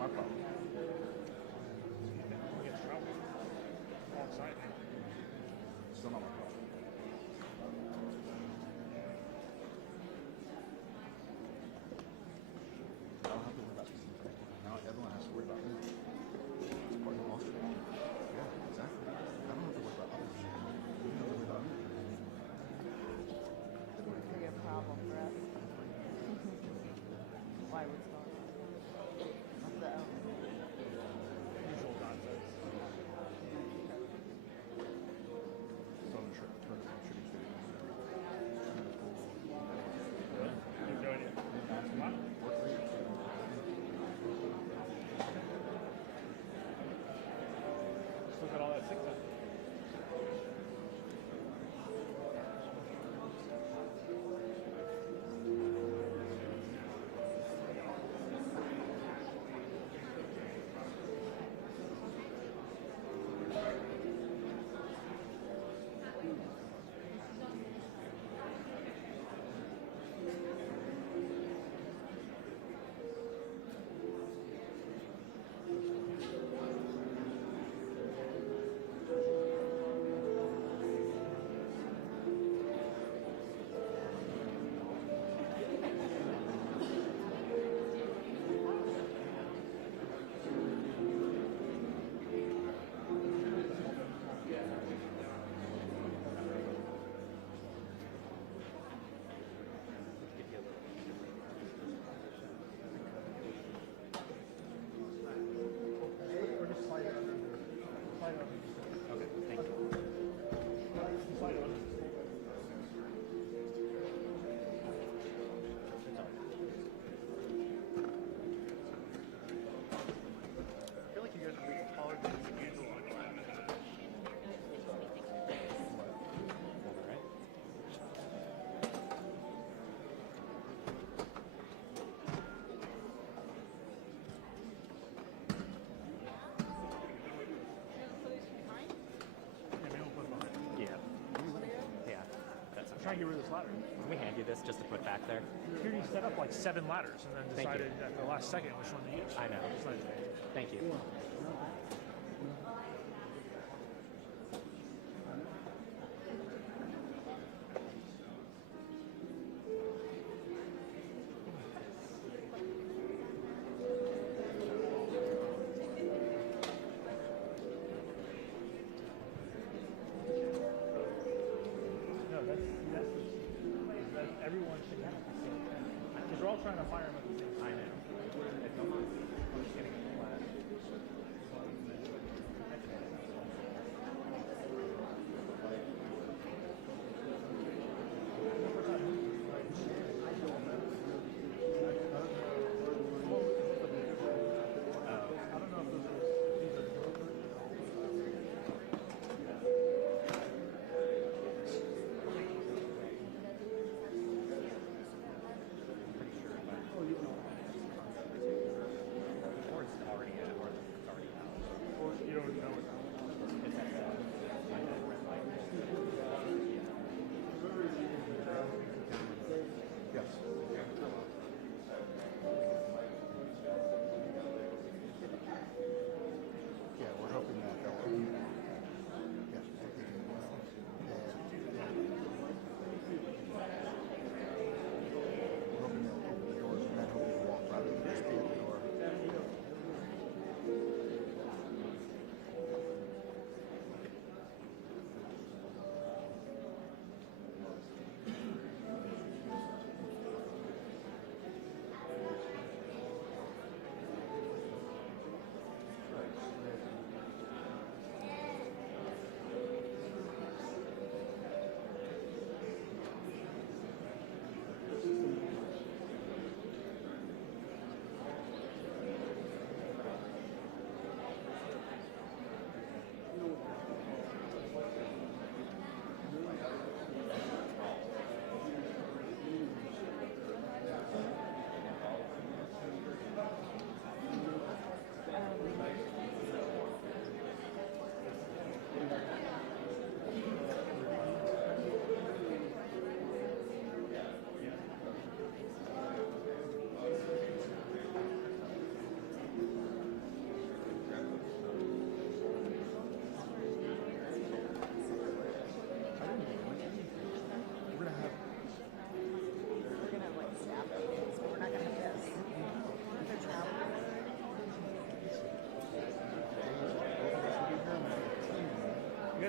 my problem. We get trouble. All excited. Still not my problem. I don't have to worry about this information. Now everyone has to worry about me. It's part of the monster. Yeah, exactly. I don't have to worry about others. You have to worry about me. Seems to be a problem for us. Why, what's going on? So, Usual nonsense. So I'm sure to introduce you. You have no idea. What? Just look at all that TikTok. Or just slide it under. Slide it under. Okay, thank you. Slide it under. I feel like you guys are being taller than Angela. Right? Yeah, maybe we'll put it behind. Yeah. Yeah. That's I'm trying to get rid of this ladder. Can we hand you this just to put back there? Here you set up like 7 ladders and then Thank you. decided at the last second which one to use. I know. It's like, Thank you. no, that's everyone should have the same thing. Because we're all trying to fire them at the same time. I know. It's almost, I'm just getting a flat. I don't know if those are, these are Or it's already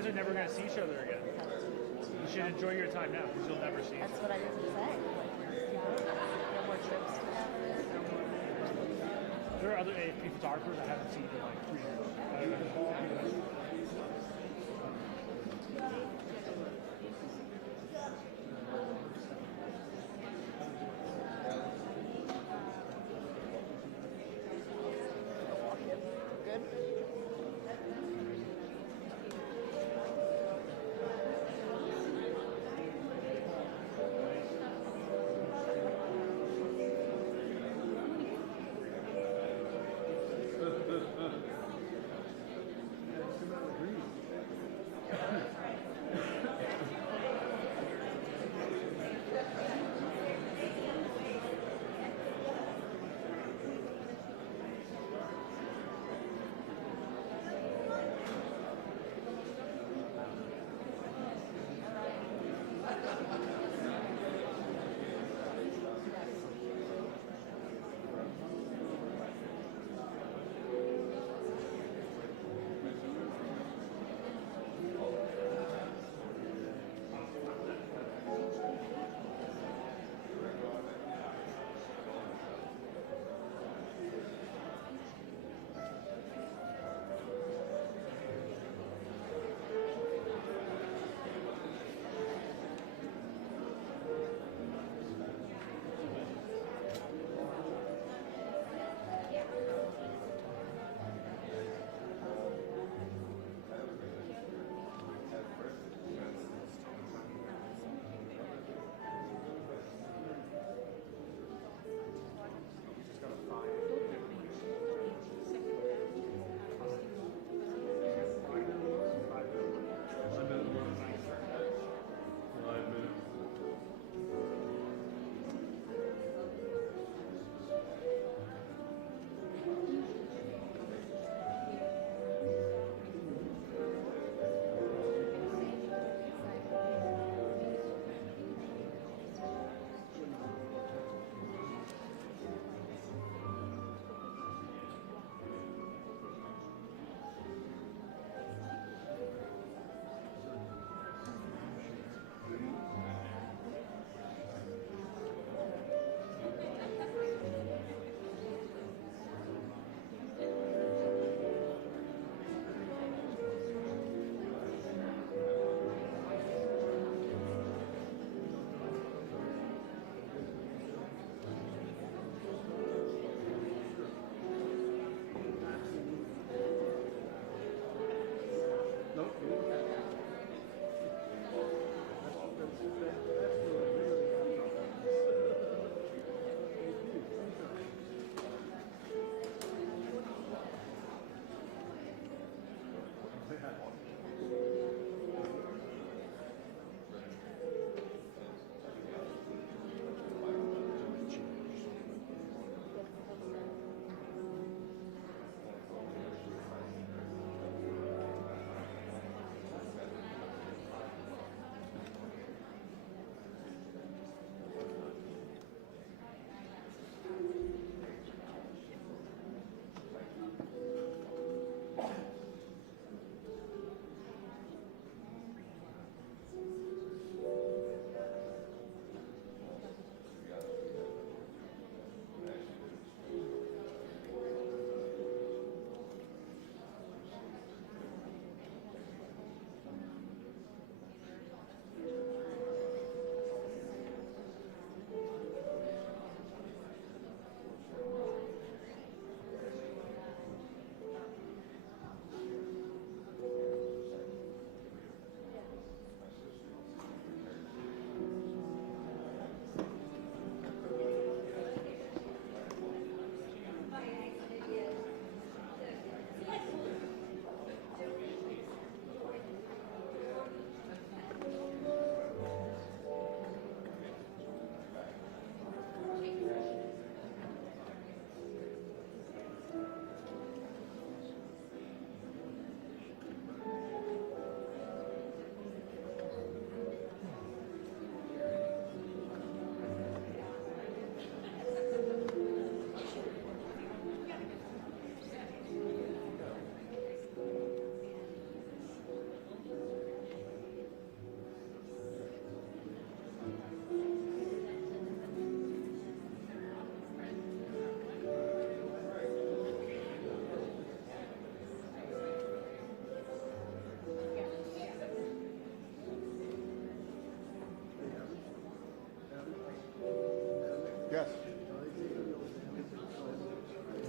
guys are never going to see each other again. You should enjoy your time now because you'll never see each That's other. what I didn't say. No more trips together. No more. There are other AFP photographers I haven't seen in like 3 years. Good.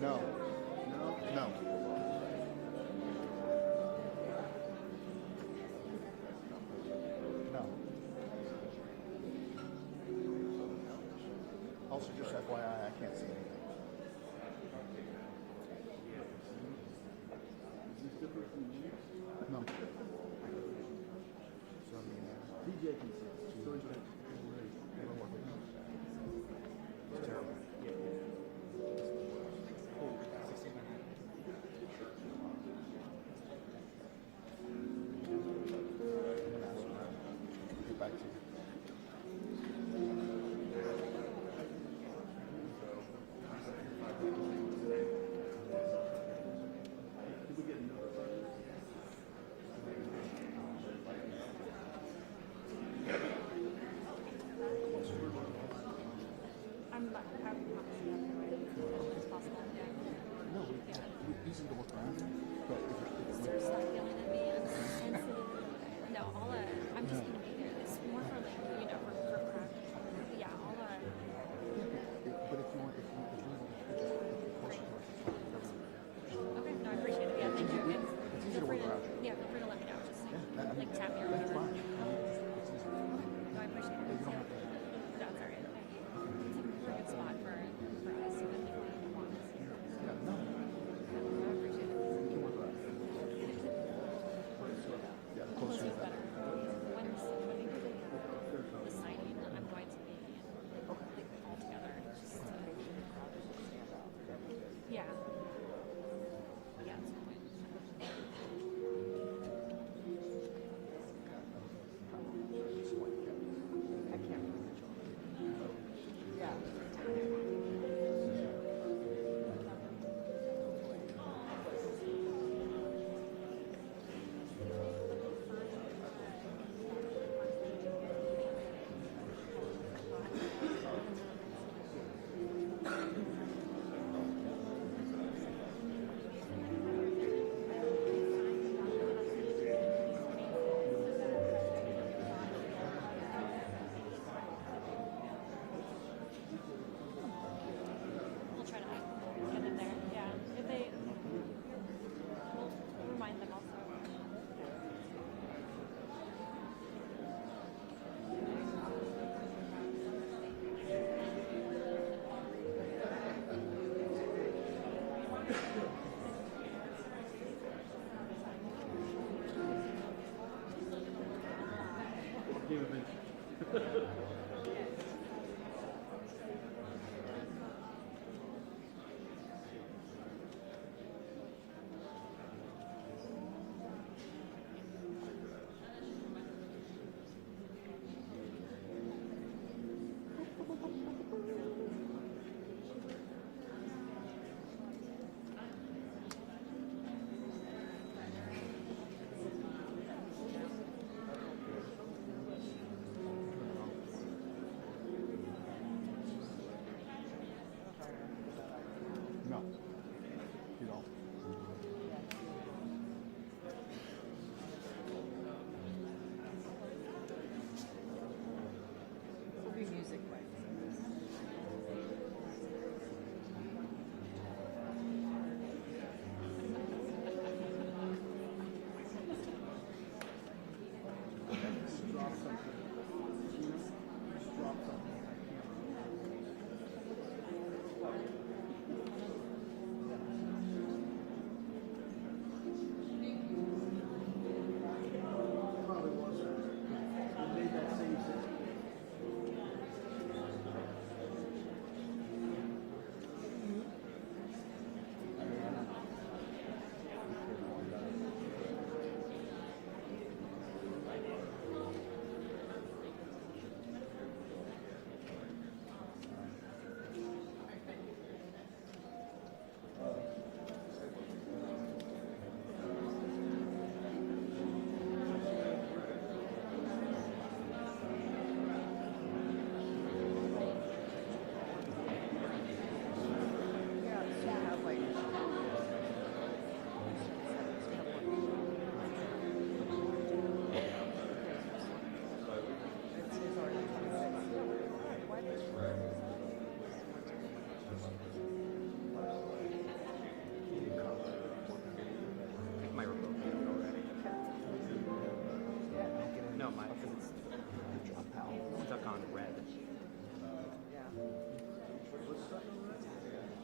No. No. No. Also, just FYI, I can't see anything. No. So, I mean, DJ can see. So he's like, it'll work with me. It's terrible.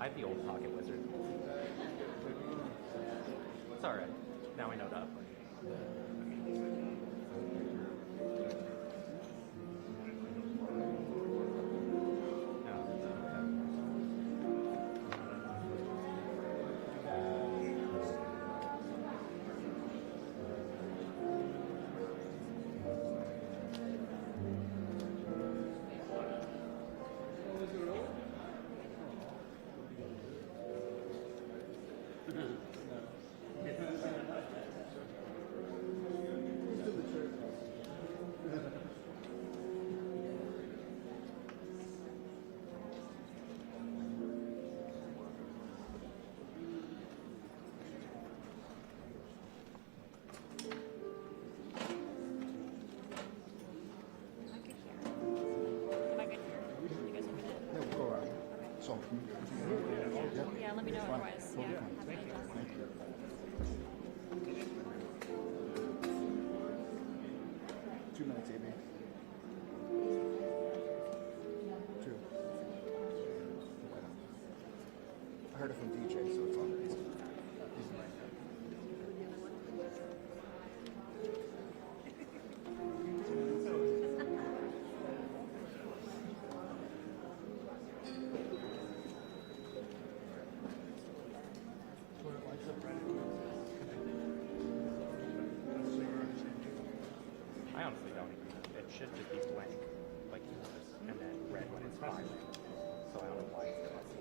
have the old pocket wizard. It's alright. Now I know to upgrade. Am I good here? You guys want me to? Yeah, we'll go around. So, can you, Yeah, let me know Fine. otherwise. Totally Yeah, fine. have Thank an you. adjustment. Thank you. 2 minutes, AB. 2. Okay. I heard it from DJ, so it's on. He's right there. I honestly don't even. It should just be blank, like yours, and then red when it's firing. So I don't know why it's custom.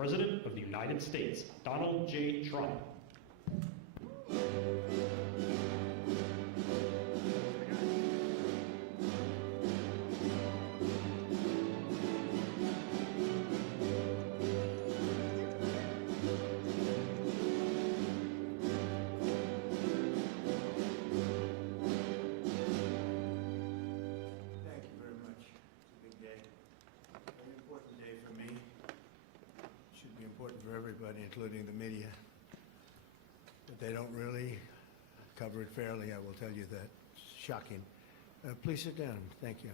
President of the United States, Donald J. Trump. Thank you very much. It's a big day. Very important day for me. Should be important for everybody, including the media. But they don't really cover it fairly, I will tell you that. It's shocking. Please sit down. Thank you.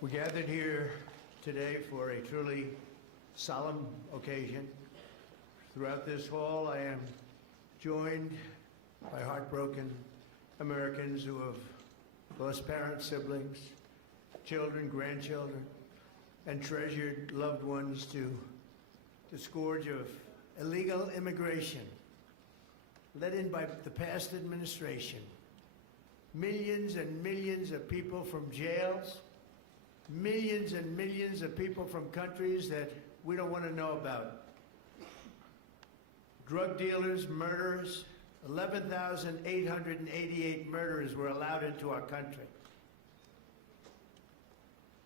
We gathered here today for a truly solemn occasion. Throughout this hall, I am joined by heartbroken Americans who have lost parents, siblings, children, grandchildren, and treasured loved ones to the scourge of illegal immigration led in by the past administration. Millions and millions of people from jails, millions and millions of people from countries that we don't want to know about. Drug dealers, murderers, 11,888 murderers were allowed into our country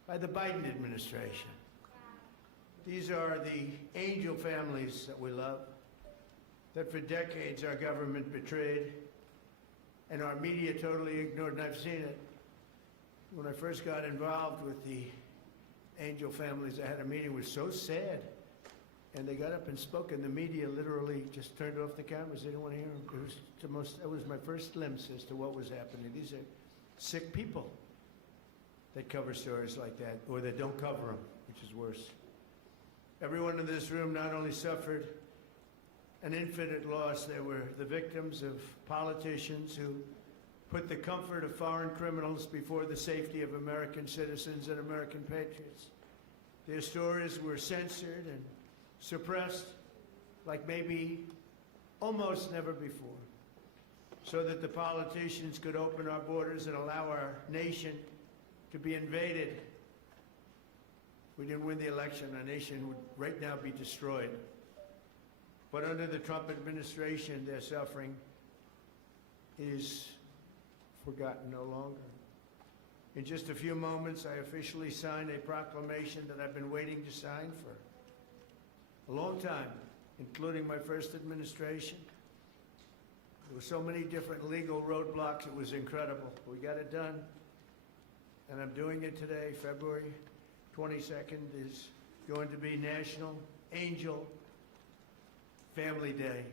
by the Biden administration. These are the angel families that we love, that for decades our government betrayed and our media totally ignored, and I've seen it. When I first got involved with the angel families, I had a meeting. It was so sad. And they got up and spoke, and the media literally just turned off the cameras. They didn't want to hear them. It was my first glimpse as to what was happening. These are sick people that cover stories like that, or that don't cover them, which is worse. Everyone in this room not only suffered an infinite loss, they were the victims of politicians who put the comfort of foreign criminals before the safety of American citizens and American patriots. Their stories were censored and suppressed like maybe almost never before, so that the politicians could open our borders and allow our nation to be invaded. If we didn't win the election, our nation would right now be destroyed. But under the Trump administration, their suffering is forgotten no longer. In just a few moments, I officially signed a proclamation that I've been waiting to sign for a long time, including my first administration. There were so many different legal roadblocks, it was incredible. We got it done, and I'm doing it today. February 22nd is going to be National Angel Family Day.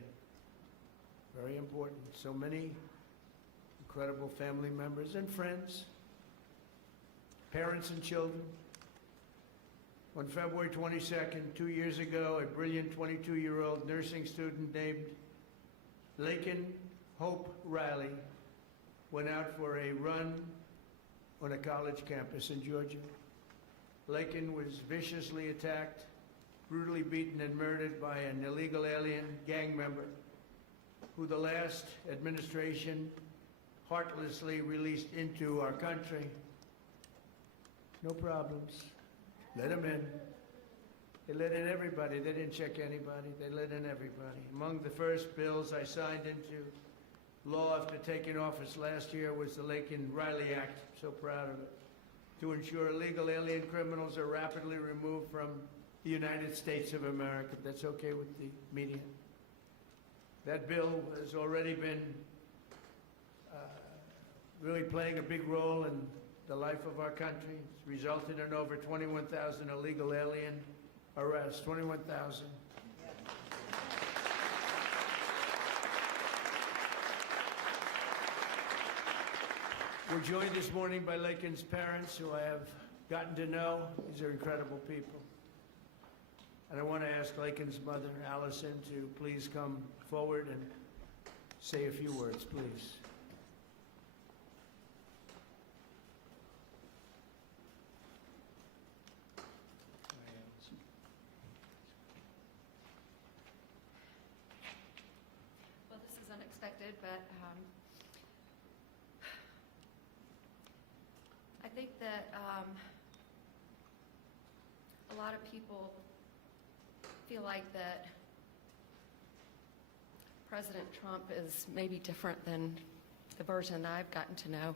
Very important. So many incredible family members and friends, parents and children. On February 22nd, 2 years ago, a brilliant 22-year-old nursing student named Laken Hope Riley went out for a run on a college campus in Georgia. Laken was viciously attacked, brutally beaten and murdered by an illegal alien gang member who the last administration heartlessly released into our country. No problems. Let them in. They let in everybody. They didn't check anybody. They let in everybody. Among the first bills I signed into law after taking office last year was the Laken Riley Act. I'm so proud of it. To ensure illegal alien criminals are rapidly removed from the United States of America. If that's okay with the media. That bill has already been really playing a big role in the life of our country. It's resulted in over 21,000 illegal alien arrests. 21,000. We're joined this morning by Laken's parents, who I have gotten to know. These are incredible people. And I want to ask Laken's mother, Allison, to please come forward and say a few words, please. Well, this is unexpected, but I think that a lot of people feel like that President Trump is maybe different than the version that I've gotten to know.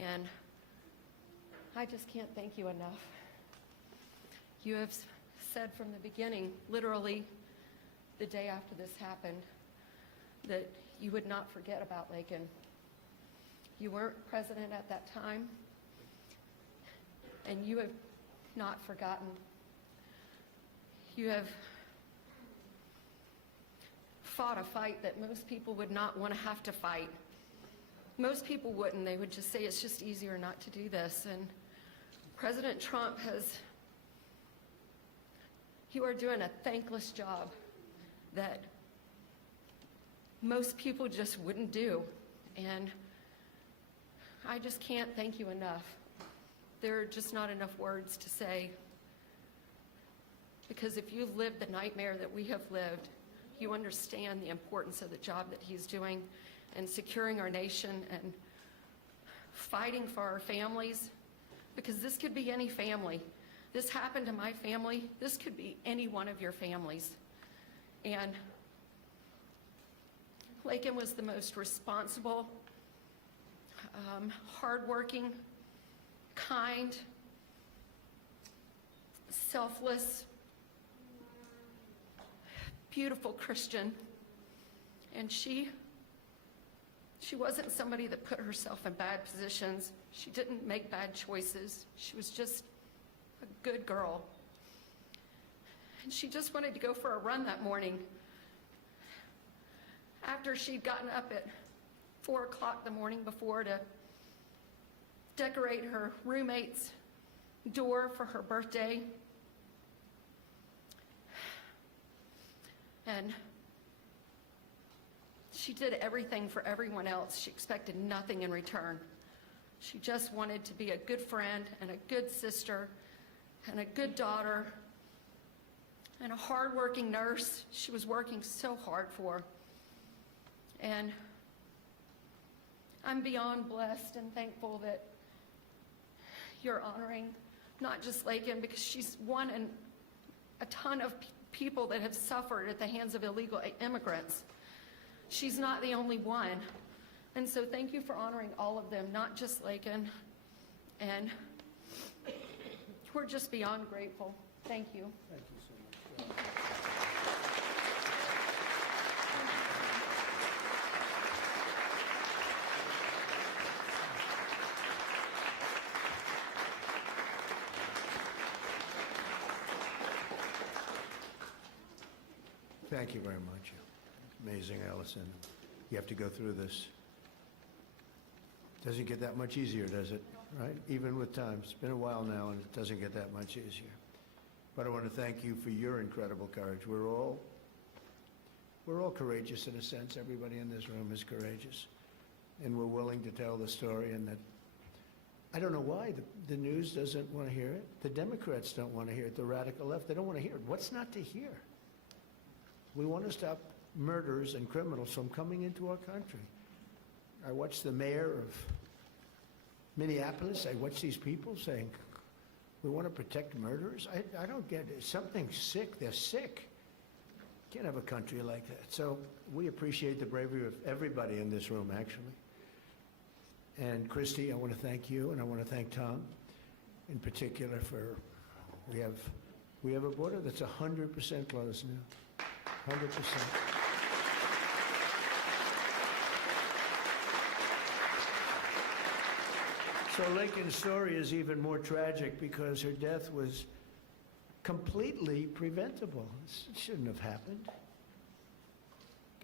And I just can't thank you enough. You have said from the beginning, literally the day after this happened, that you would not forget about Lakin. You weren't president at that time, and you have not forgotten. You have fought a fight that most people would not want to have to fight. Most people wouldn't. They would just say it's just easier not to do this. And President Trump you are doing a thankless job that most people just wouldn't do. And I just can't thank you enough. There are just not enough words to say. Because if you've lived the nightmare that we have lived, you understand the importance of the job that he's doing and securing our nation and fighting for our families. Because this could be any family. This happened to my family. This could be any one of your families. And Lakin was the most responsible, hardworking, kind, selfless, beautiful Christian. And she wasn't somebody that put herself in bad positions. She didn't make bad choices. She was just a good girl. And she just wanted to go for a run that morning after she'd gotten up at 4 o'clock the morning before to decorate her roommate's door for her birthday. And she did everything for everyone else. She expected nothing in return. She just wanted to be a good friend and a good sister and a good daughter and a hardworking nurse. She was working so hard for. And I'm beyond blessed and thankful that you're honoring not just Lakin, because she's one in a ton of people that have suffered at the hands of illegal immigrants. She's not the only one. And so thank you for honoring all of them, not just Lakin. And we're just beyond grateful. Thank you. Thank you so much. Thank you very much. Amazing, Allison. You have to go through this. Doesn't get that much easier, does it? Right? Even with time. It's been a while now, and it doesn't get that much easier. But I want to thank you for your incredible courage. We're all courageous in a sense. Everybody in this room is courageous. And we're willing to tell the story. And that I don't know why the news doesn't want to hear it. The Democrats don't want to hear it. The radical left, they don't want to hear it. What's not to hear? We want to stop murderers and criminals from coming into our country. I watched the mayor of Minneapolis. I watched these people saying, we want to protect murderers. I don't get it. Something's sick. They're sick. Can't have a country like that. So we appreciate the bravery of everybody in this room, actually. And Christy, I want to thank you, and I want to thank Tom in particular for, we have a border that's 100% closed now. 100%. So Lakin's story is even more tragic because her death was completely preventable. This shouldn't have happened.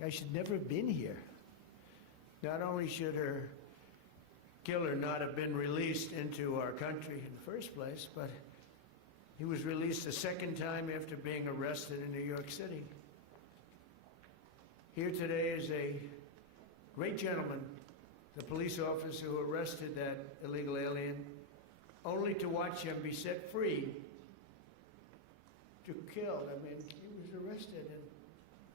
Guy should never have been here. Not only should her killer not have been released into our country in the first place, but he was released a second time after being arrested in New York City. Here today is a great gentleman, the police officer who arrested that illegal alien, only to watch him be set free to kill. I mean, he was arrested and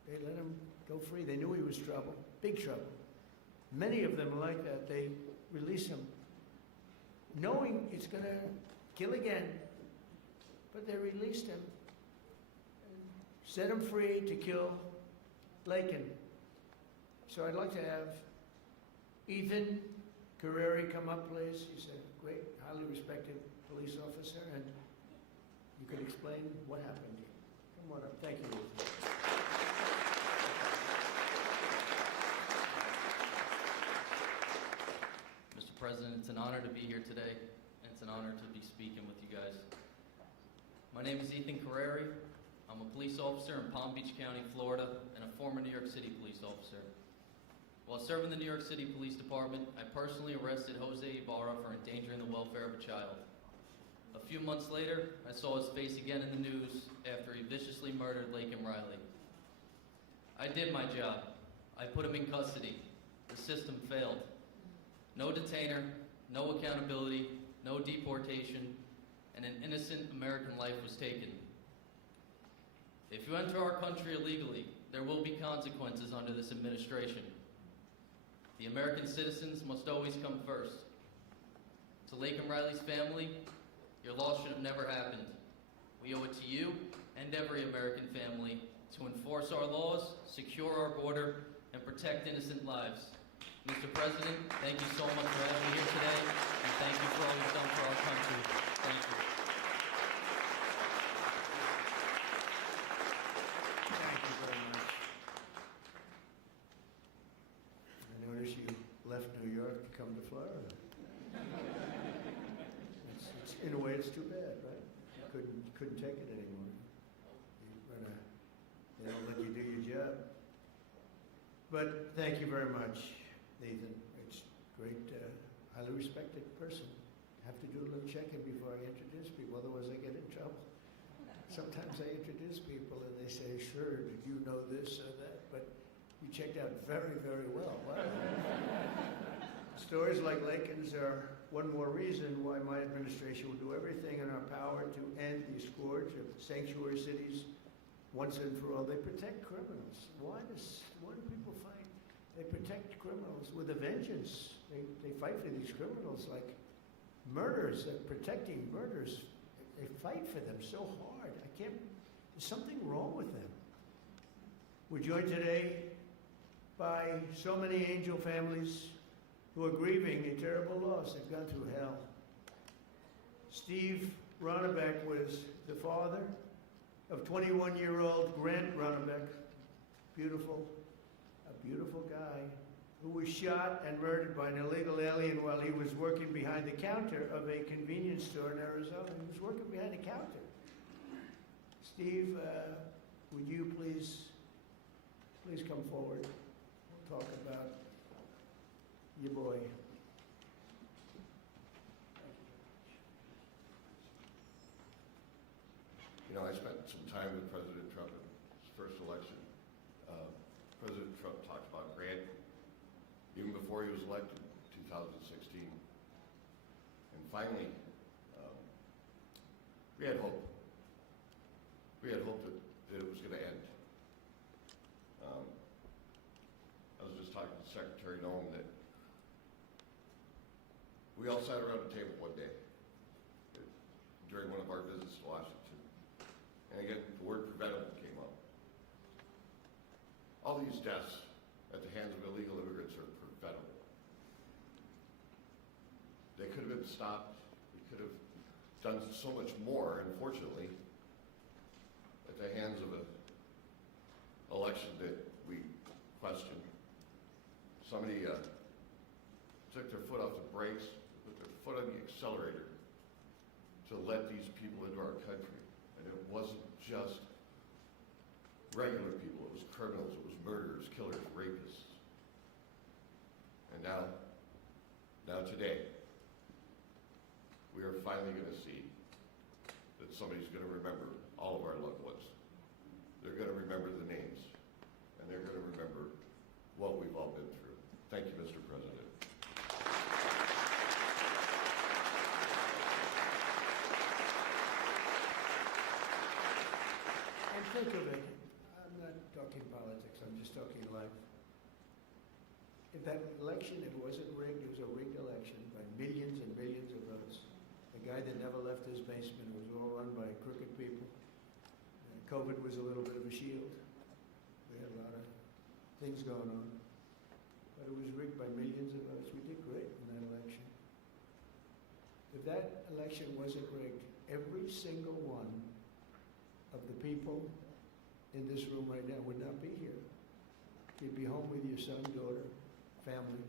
they let him go free. They knew he was trouble, big trouble. Many of them are like that. They release him knowing he's going to kill again, but they released him. And set him free to kill Lakin. So I'd like to have Ethan Carreri come up, please. He's a great, highly respected police officer, and you can explain what happened. Come on up. Thank you, Ethan. Mr. President, it's an honor to be here today, and it's an honor to be speaking with you guys. My name is Ethan Carreri. I'm a police officer in Palm Beach County, Florida, and a former New York City police officer. While serving the New York City Police Department, I personally arrested Jose Ibarra for endangering the welfare of a child. A few months later, I saw his face again in the news after he viciously murdered Lakin Riley. I did my job. I put him in custody. The system failed. No detainer, no accountability, no deportation, and an innocent American life was taken. If you enter our country illegally, there will be consequences under this administration. The American citizens must always come first. To Lakin Riley's family, your loss should have never happened. We owe it to you and every American family to enforce our laws, secure our border, and protect innocent lives. Mr. President, thank you so much for having me here today, and thank you for all you've done for our country. Thank you. Thank you very much. I notice you left New York to come to Florida. In a way, it's too bad, right? You couldn't take it anymore. They don't let you do your job. But thank you very much, Nathan. It's a great, highly respected person. I have to do a little checking before I introduce people, otherwise I get in trouble. Sometimes I introduce people and they say, sure, did you know this or that? But you checked out very, very well. Wow. Stories like Lakin's are one more reason why my administration will do everything in our power to end the scourge of sanctuary cities once and for all. They protect criminals. Why do people fight? They protect criminals with a vengeance. They fight for these criminals like murderers. They're protecting murderers. They fight for them so hard. There's something wrong with them. We're joined today by so many angel families who are grieving a terrible loss. They've gone through hell. Steve Ronnebeck was the father of 21-year-old Grant Ronnebeck, a beautiful guy, who was shot and murdered by an illegal alien while he was working behind the counter of a convenience store in Arizona. He was working behind the counter. Steve, would you please come forward and talk about your boy. You know, I spent some time with President Trump in his first election. President Trump talked about Grant even before he was elected in 2016. And finally, we had hope. We had hope that it was going to end. I was just talking to Secretary Noem that we all sat around the table one day during one of our visits to Washington. And again, the word preventable came up. All these deaths at the hands of illegal immigrants are preventable. They could have been stopped. We could have done so much more, unfortunately, at the hands of an election that we questioned. Somebody took their foot off the brakes, put their foot on the accelerator to let these people into our country. And it wasn't just regular people, it was criminals, it was murderers, killers, rapists. And now today, we are finally going to see that somebody's going to remember all of our loved ones. They're going to remember the names, and they're going to remember what we've all been through. Thank you, Mr. President. And think of it, I'm not talking politics, I'm just talking life. If that election, it wasn't rigged, it was a rigged election by millions and millions of votes. The guy that never left his basement, it was all run by crooked people. COVID was a little bit of a shield. We had a lot of things going on. But it was rigged by millions of votes. We did great in that election. If that election wasn't rigged, every single one of the people in this room right now would not be here. You'd be home with your son, daughter, family.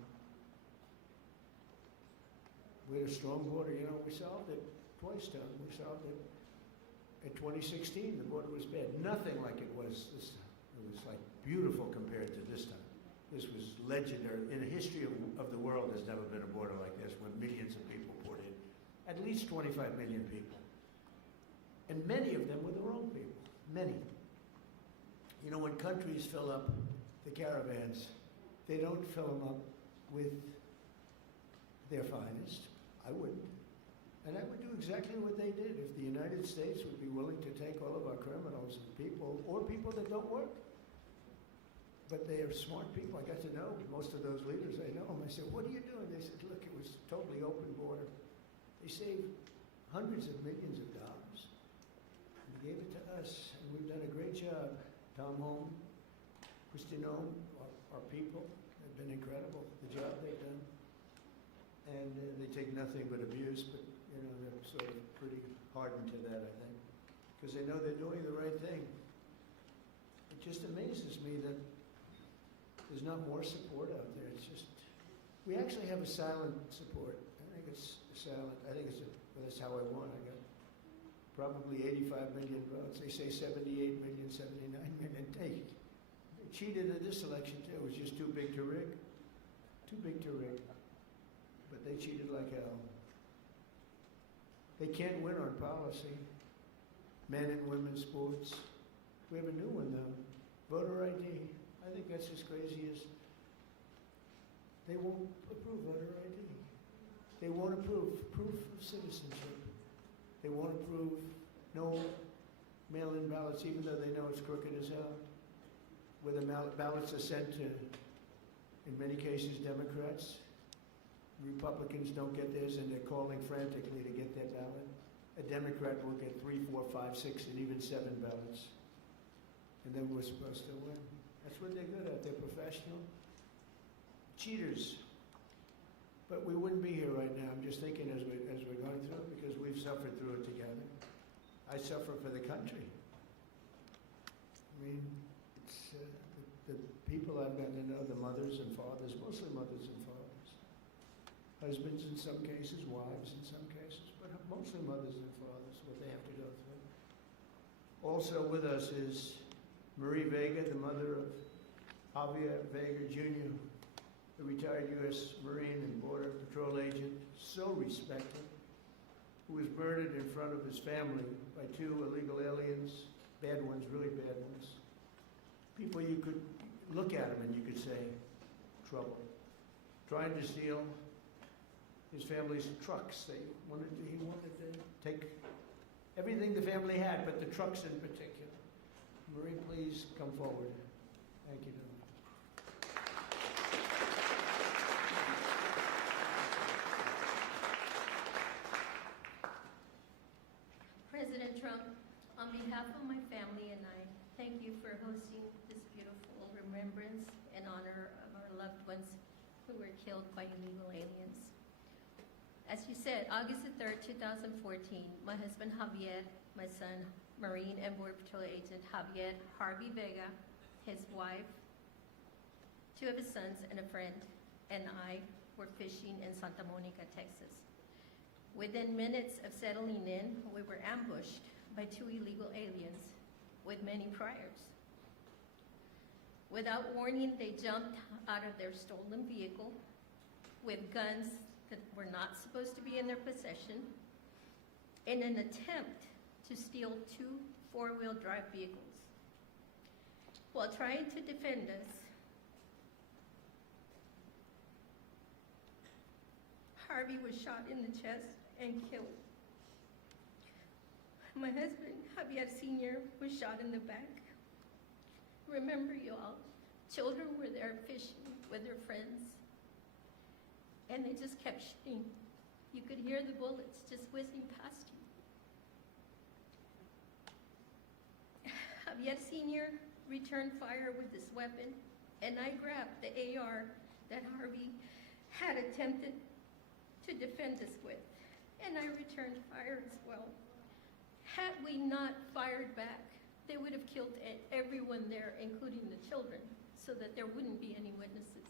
We had a strong border. You know, we solved it twice, Tom. We solved it in 2016. The border was bad. Nothing like it was this time. It was like beautiful compared to this time. This was legendary. In the history of the world, there's never been a border like this when millions of people poured in. At least 25 million people. And many of them were the wrong people. Many. You know, when countries fill up the caravans, they don't fill them up with their finest. I wouldn't. And I would do exactly what they did if the United States would be willing to take all of our criminals and people, or people that don't work. But they are smart people. I got to know most of those leaders. I know them. I said, what are you doing? They said, look, it was totally open border. They saved hundreds of millions of dollars. And they gave it to us, and we've done a great job. Tom Home, Christine Home, our people have been incredible, the job they've done. And they take nothing but abuse, but you know, they're sort of pretty hardened to that, I think, because they know they're doing the right thing. It just amazes me that there's not more support out there. It's just, we actually have a silent support. I think it's silent. I think it's, well, that's how I won. I got probably 85 million votes. They say 78 million, 79 million. They cheated in this election too. It was just too big to rig. Too big to rig. But they cheated like hell. They can't win on policy. Men and women's sports. We have a new one though. Voter ID. I think that's as crazy as they won't approve voter ID. They won't approve proof of citizenship. They won't approve no mail-in ballots, even though they know it's crooked as hell. Where the ballots are sent to, in many cases, Democrats. Republicans don't get theirs, and they're calling frantically to get their ballot. A Democrat will get 3, 4, 5, 6, and even 7 ballots. And then we're supposed to win. That's what they're good at. They're professional. Cheaters. But we wouldn't be here right now. I'm just thinking as we're going through it, because we've suffered through it together. I suffer for the country. I mean, it's the people I've gotten to know, the mothers and fathers, mostly mothers and fathers. Husbands in some cases, wives in some cases, but mostly mothers and fathers, what they have to go through. Also with us is Marie Vega, the mother of Javier Vega Jr., the retired U.S. Marine and Border Patrol agent, so respected, who was murdered in front of his family by 2 illegal aliens, bad ones, really bad ones. People you could look at them and you could say, trouble. Trying to steal his family's trucks. He wanted to take everything the family had, but the trucks in particular. Marie, please come forward. Thank you. President Trump, on behalf of my family and I, thank you for hosting this beautiful remembrance in honor of our loved ones who were killed by illegal aliens. As you said, August the 3rd, 2014, my husband Javier, my son Marine and Border Patrol agent Javier Harvey Vega, his wife, 2 of his sons and a friend, and I were fishing in Santa Monica, Texas. Within minutes of settling in, we were ambushed by 2 illegal aliens with many priors. Without warning, they jumped out of their stolen vehicle with guns that were not supposed to be in their possession in an attempt to steal 2 4-wheel drive vehicles. While trying to defend us, Harvey was shot in the chest and killed. My husband, Javier Sr., was shot in the back. Remember, you all, children were there fishing with their friends, and they just kept shooting. You could hear the bullets just whizzing past you. Javier Sr. returned fire with this weapon, and I grabbed the AR that Harvey had attempted to defend us with, and I returned fire as well. Had we not fired back, they would have killed everyone there, including the children, so that there wouldn't be any witnesses.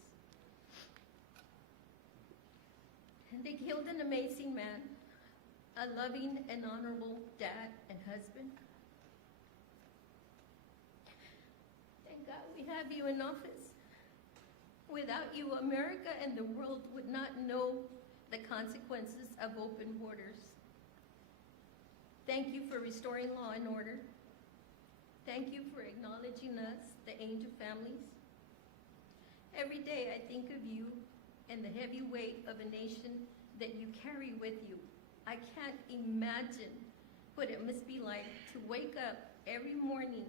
And they killed an amazing man, a loving and honorable dad and husband. Thank God we have you in office. Without you, America and the world would not know the consequences of open borders. Thank you for restoring law and order. Thank you for acknowledging us, the angel families. Every day I think of you and the heavy weight of a nation that you carry with you. I can't imagine what it must be like to wake up every morning,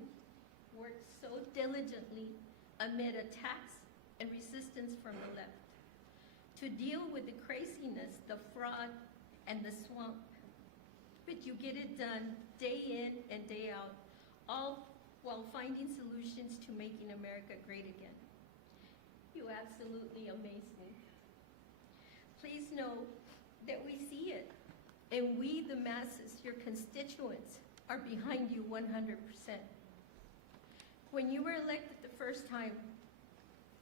work so diligently amid attacks and resistance from the left, to deal with the craziness, the fraud, and the swamp. But you get it done day in and day out, all while finding solutions to making America great again. You absolutely amaze me. Please know that we see it, and we, the masses, your constituents, are behind you 100%. When you were elected the first time,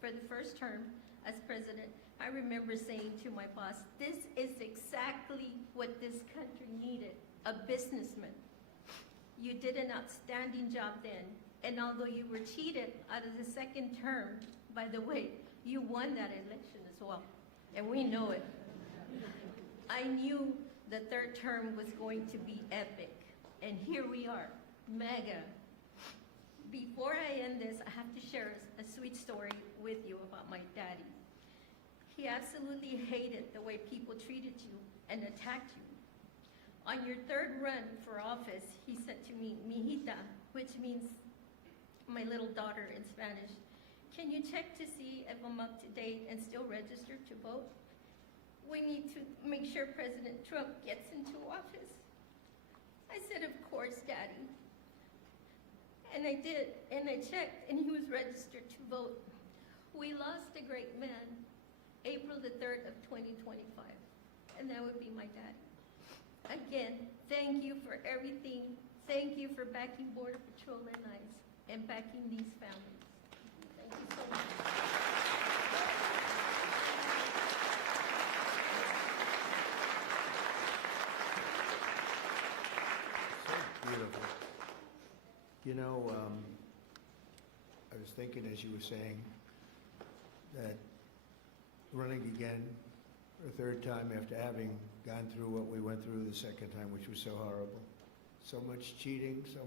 for the first term as president, I remember saying to my boss, this is exactly what this country needed, a businessman. You did an outstanding job then, and although you were cheated out of the second term, by the way, you won that election as well, and we know it. I knew the third term was going to be epic, and here we are, mega. Before I end this, I have to share a sweet story with you about my daddy. He absolutely hated the way people treated you and attacked you. On your third run for office, he said to me, "Mijita," which means my little daughter in Spanish, "Can you check to see if I'm up to date and still registered to vote? We need to make sure President Trump gets into office." I said, "Of course, Daddy." And I did, and I checked, and he was registered to vote. We lost a great man, April the 3rd of 2025, and that would be my daddy. Again, thank you for everything. Thank you for backing Border Patrol and ICE, and backing these families. Thank you so much. So beautiful. You know, I was thinking as you were saying that running again for a third time after having gone through what we went through the second time, which was so horrible. So much cheating, so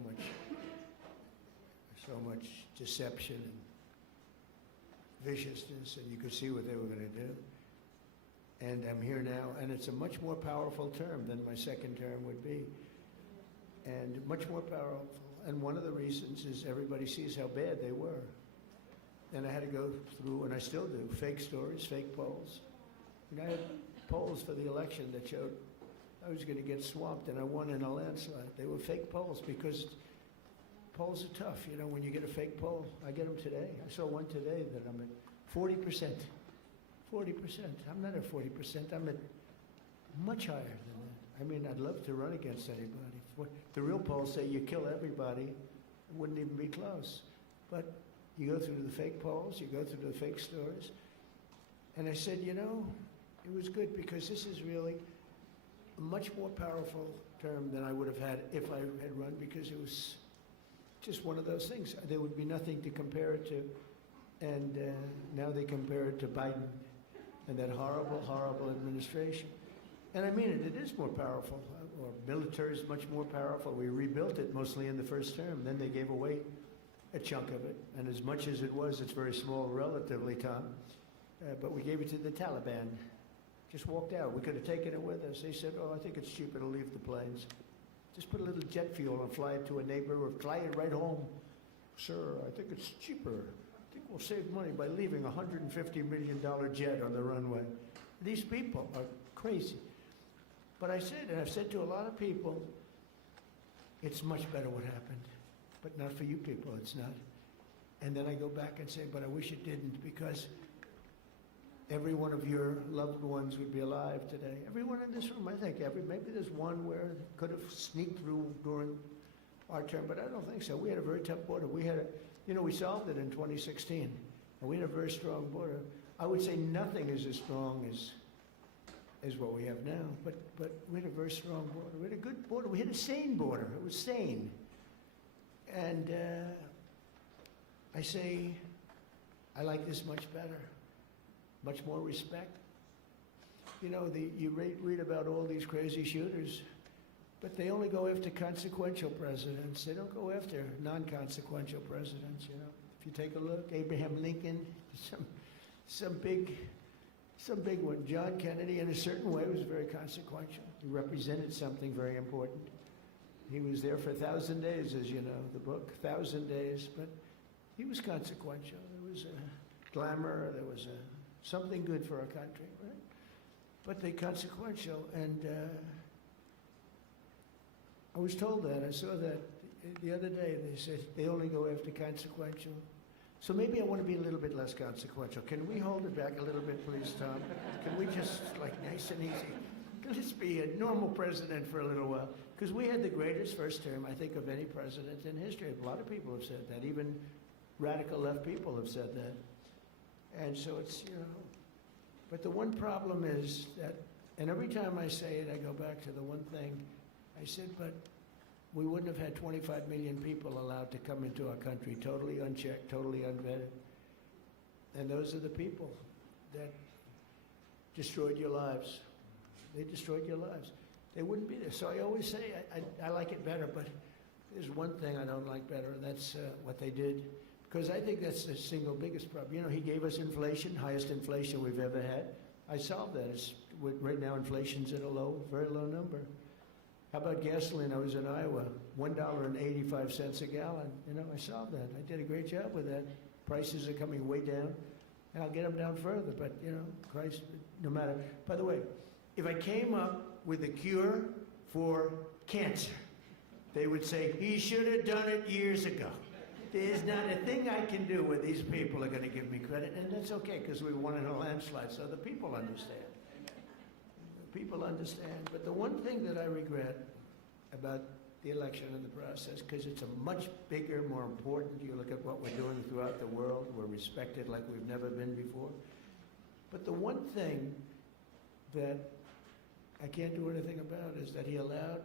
much deception and viciousness, and you could see what they were going to do. And I'm here now, and it's a much more powerful term than my second term would be. And much more powerful. And one of the reasons is everybody sees how bad they were. And I had to go through, and I still do, fake stories, fake polls. And I had polls for the election that showed I was going to get swamped, and I won in a landslide. They were fake polls because polls are tough. You know, when you get a fake poll, I get them today. I saw one today that I'm at 40%. 40%. I'm not at 40%. I'm at much higher than that. I mean, I'd love to run against anybody. The real polls say you kill everybody. It wouldn't even be close. But you go through the fake polls, you go through the fake stories. And I said, you know, it was good because this is really a much more powerful term than I would have had if I had run, because it was just one of those things. There would be nothing to compare it to. And now they compare it to Biden and that horrible, horrible administration. And I mean it, it is more powerful. Our military is much more powerful. We rebuilt it mostly in the first term. Then they gave away a chunk of it. And as much as it was, it's very small relatively, Tom. But we gave it to the Taliban. Just walked out. We could have taken it with us. They said, oh, I think it's cheaper to leave the planes. Just put a little jet fuel and fly it to a neighbor or fly it right home. Sir, I think it's cheaper. I think we'll save money by leaving a $150 million jet on the runway. These people are crazy. But I said, and I've said to a lot of people, it's much better what happened. but not for you people, it's not. And then I go back and say, but I wish it didn't, because every one of your loved ones would be alive today. Everyone in this room, I think, maybe there's one where it could have sneaked through during our term, but I don't think so. We had a very tough border. We had we solved it in 2016, and we had a very strong border. I would say nothing is as strong as what we have now, but we had a very strong border. We had a good border. We had a sane border. It was sane. And I say, I like this much better. Much more respect. You know, you read about all these crazy shooters, but they only go after consequential presidents. They don't go after non-consequential presidents, you know. If you take a look, Abraham Lincoln, some big one. John Kennedy, in a certain way, was very consequential. He represented something very important. He was there for 1,000 days, as you know, the book, 1,000 days, but he was consequential. There was a glamour, there was something good for our country, right? But they're consequential, and I was told that. I saw that the other day. They said they only go after consequential. So maybe I want to be a little bit less consequential. Can we hold it back a little bit, please, Tom? Can we just, like, nice and easy? Let's be a normal president for a little while. Because we had the greatest first term, I think, of any president in history. A lot of people have said that. Even radical left people have said that. And so it's, you know, but the one problem is that, and every time I say it, I go back to the one thing. I said, but we wouldn't have had 25 million people allowed to come into our country, totally unchecked, totally unvetted. And those are the people that destroyed your lives. They destroyed your lives. They wouldn't be there. So I always say, I like it better, but there's one thing I don't like better, and that's what they did. Because I think that's the single biggest problem. You know, he gave us inflation, highest inflation we've ever had. I solved that. Right now, inflation's at a very low number. How about gasoline? I was in Iowa, $1.85 a gallon. You know, I solved that. I did a great job with that. Prices are coming way down, and I'll get them down further. But, you know, Christ, no matter. By the way, if I came up with a cure for cancer, they would say, he should have done it years ago. There's not a thing I can do where these people are going to give me credit, and that's okay, because we won in a landslide, so the people understand. The people understand. But the one thing that I regret about the election and the process, because it's a much bigger, more important, you look at what we're doing throughout the world, we're respected like we've never been before. But the one thing that I can't do anything about is that he allowed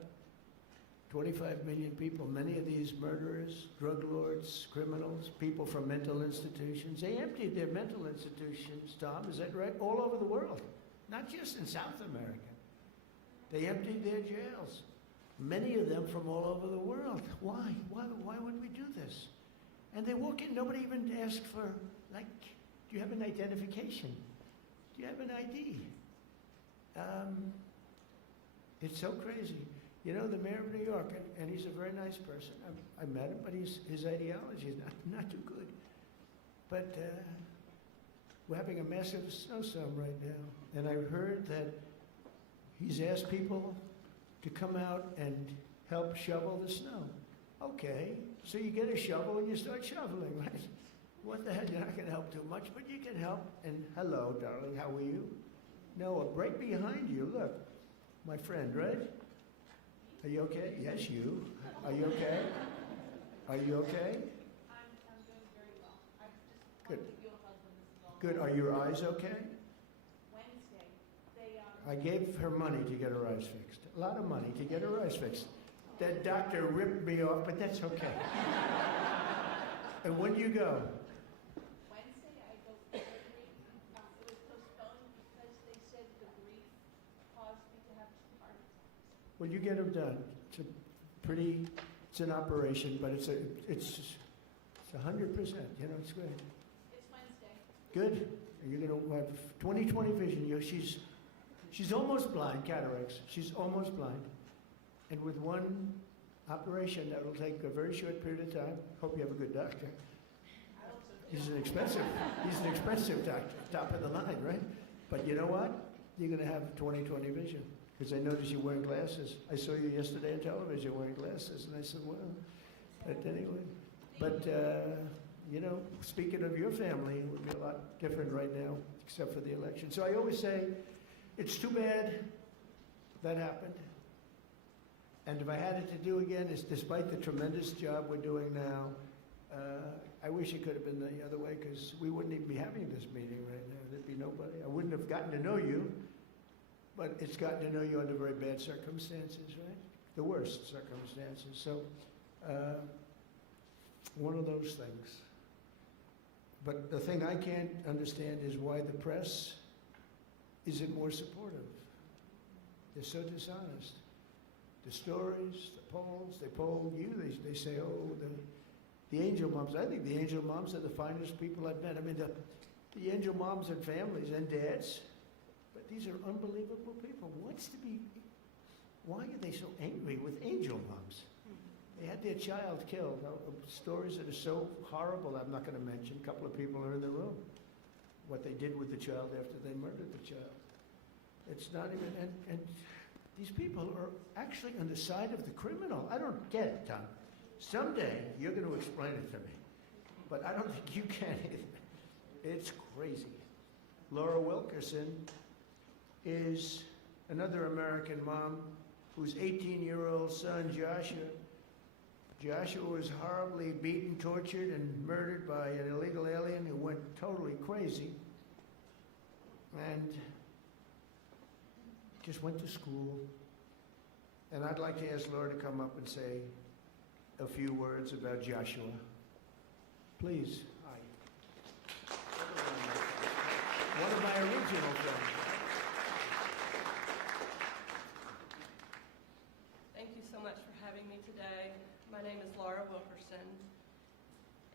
25 million people, many of these murderers, drug lords, criminals, people from mental institutions. They emptied their mental institutions, Tom, is that right? All over the world, not just in South America. They emptied their jails, many of them from all over the world. Why? Why would we do this? And they walk in, nobody even asked for, like, do you have an identification? Do you have an ID? It's so crazy. You know, the mayor of New York, and he's a very nice person. I met him, but his ideology is not too good. But we're having a massive snowstorm right now. And I heard that he's asked people to come out and help shovel the snow. Okay, so you get a shovel and you start shoveling, right? What the hell, you're not going to help too much, but you can help. And hello, darling, how are you? Noah, right behind you, look. My friend, right? Are you okay? Yes, you. Are you okay? Are you okay? I'm doing very well. I just Good. want to give you a hug when this is all Good. Are your eyes okay? Wednesday. They I gave her money to get her eyes fixed. A lot of money to get her eyes fixed. That doctor ripped me off, but that's okay. And when do you go? Wednesday I go for surgery. It was postponed because they said the grief caused me to have 2 heart attacks. Well, you get them done. It's an operation, but it's 100%. You know, it's good. It's Wednesday. Good. You're going to have 20/20 vision. She's almost blind, cataracts. She's almost blind. And with one operation, that will take a very short period of time. Hope you have a good doctor. I hope so. He's an expensive doctor, top of the line, right? But you know what? You're going to have 20/20 vision. Because I noticed you're wearing glasses. I saw you yesterday on television wearing glasses, and I said, well, But anyway, you know, speaking of your family, it would be a lot different right now, except for the election. So I always say, it's too bad that happened. And if I had it to do again, is despite the tremendous job we're doing now, I wish it could have been the other way, because we wouldn't even be having this meeting right now. There'd be nobody. I wouldn't have gotten to know you, but it's gotten to know you under very bad circumstances, right? The worst circumstances. So, one of those things. But the thing I can't understand is why the press isn't more supportive. They're so dishonest. The stories, the polls, they poll you, they say, oh, the angel moms. I think the angel moms are the finest people I've met. I mean, the angel moms and families and dads, but these are unbelievable people. Why are they so angry with angel moms? They had their child killed. Stories that are so horrible, I'm not going to mention. A couple of people are in the room. What they did with the child after they murdered the child. It's not even, and these people are actually on the side of the criminal. I don't get it, Tom. Someday, you're going to explain it to me. But I don't think you can either. It's crazy. Laura Wilkerson is another American mom whose 18-year-old son, Joshua was horribly beaten, tortured, and murdered by an illegal alien who went totally crazy and just went to school. And I'd like to ask Laura to come up and say a few words about Joshua. Please. Hi. One of my original friends. Thank you so much for having me today. My name is Laura Wilkerson,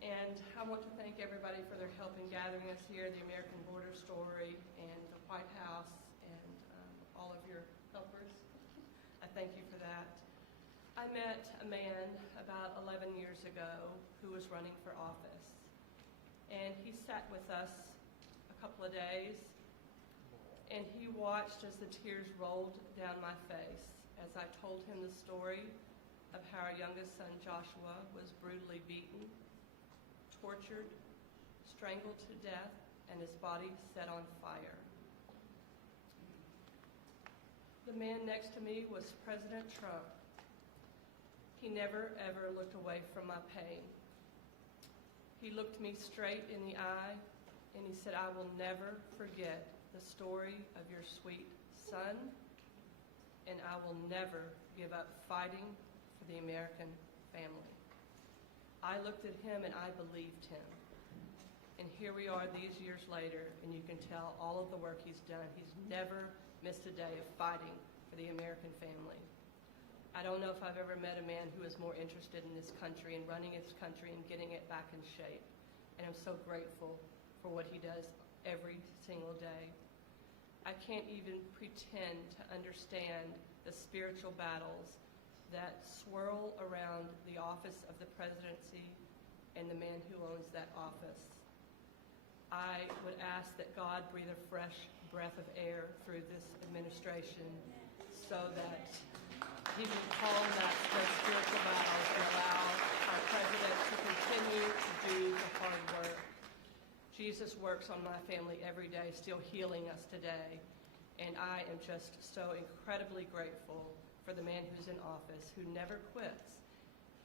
and I want to thank everybody for their help in gathering us here, the American Border Story and the White House, and all of your helpers. I thank you for that. I met a man about 11 years ago who was running for office, and he sat with us a couple of days, and he watched as the tears rolled down my face as I told him the story of how our youngest son, Joshua, was brutally beaten, tortured, strangled to death, and his body set on fire. The man next to me was President Trump. He never, ever looked away from my pain. He looked me straight in the eye, and he said, I will never forget the story of your sweet son, and I will never give up fighting for the American family. I looked at him and I believed him. And here we are these years later, and you can tell all of the work he's done. He's never missed a day of fighting for the American family. I don't know if I've ever met a man who is more interested in this country and running its country and getting it back in shape. And I'm so grateful for what he does every single day. I can't even pretend to understand the spiritual battles that swirl around the office of the presidency and the man who owns that office. I would ask that God breathe a fresh breath of air through this administration so that he will calm those spiritual battles and allow our president to continue to do the hard work. Jesus works on my family every day, still healing us today. And I am just so incredibly grateful for the man who's in office, who never quits.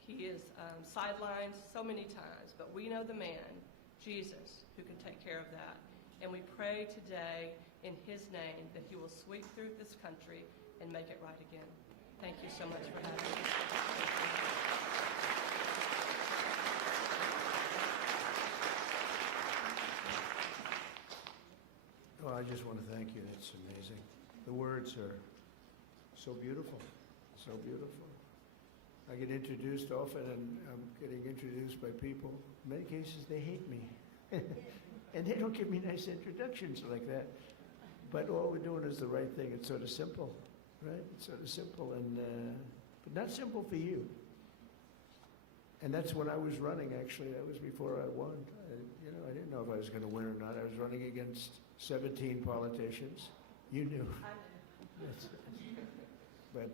He is sidelined so many times, but we know the man, Jesus, who can take care of that. And we pray today in his name that he will sweep through this country and make it right again. Thank you so much for having me. Well, I just want to thank you. It's amazing. The words are so beautiful, so beautiful. I get introduced often, and I'm getting introduced by people. In many cases, they hate me. And they don't give me nice introductions like that. But all we're doing is the right thing. It's sort of simple, right? It's sort of simple, and but not simple for you. And that's when I was running, actually. That was before I won. I didn't know if I was going to win or not. I was running against 17 politicians. You knew. I knew. But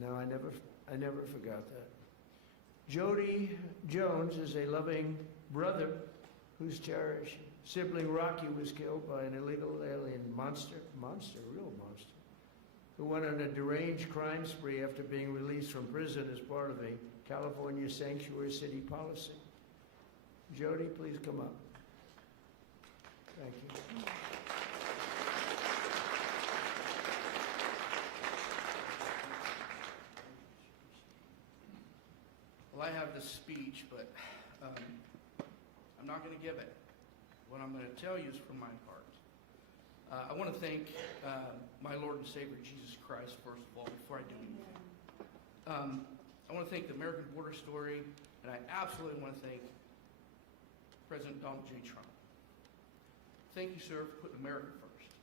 no, I never forgot that. Jody Jones is a loving brother whose cherished sibling Rocky was killed by an illegal alien monster, real monster, who went on a deranged crime spree after being released from prison as part of a California sanctuary city policy. Jody, please come up. Thank you. Well, I have this speech, but I'm not going to give it. What I'm going to tell you is from my heart. I want to thank my Lord and Savior, Jesus Christ, first of all, before I do anything. I want to thank the American Border Story, and I absolutely want to thank President Donald J. Trump. Thank you, sir, for putting America first,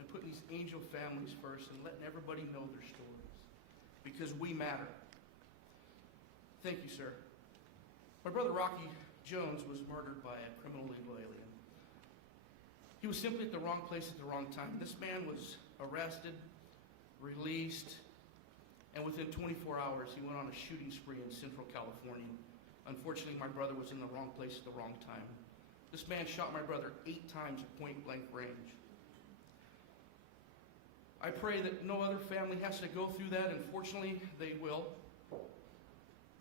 and putting these angel families first, and letting everybody know their stories, because we matter. Thank you, sir. My brother Rocky Jones was murdered by a criminal illegal alien. He was simply at the wrong place at the wrong time. This man was arrested, released, and within 24 hours, he went on a shooting spree in Central California. Unfortunately, my brother was in the wrong place at the wrong time. This man shot my brother 8 times at point-blank range. I pray that no other family has to go through that. Unfortunately, they will.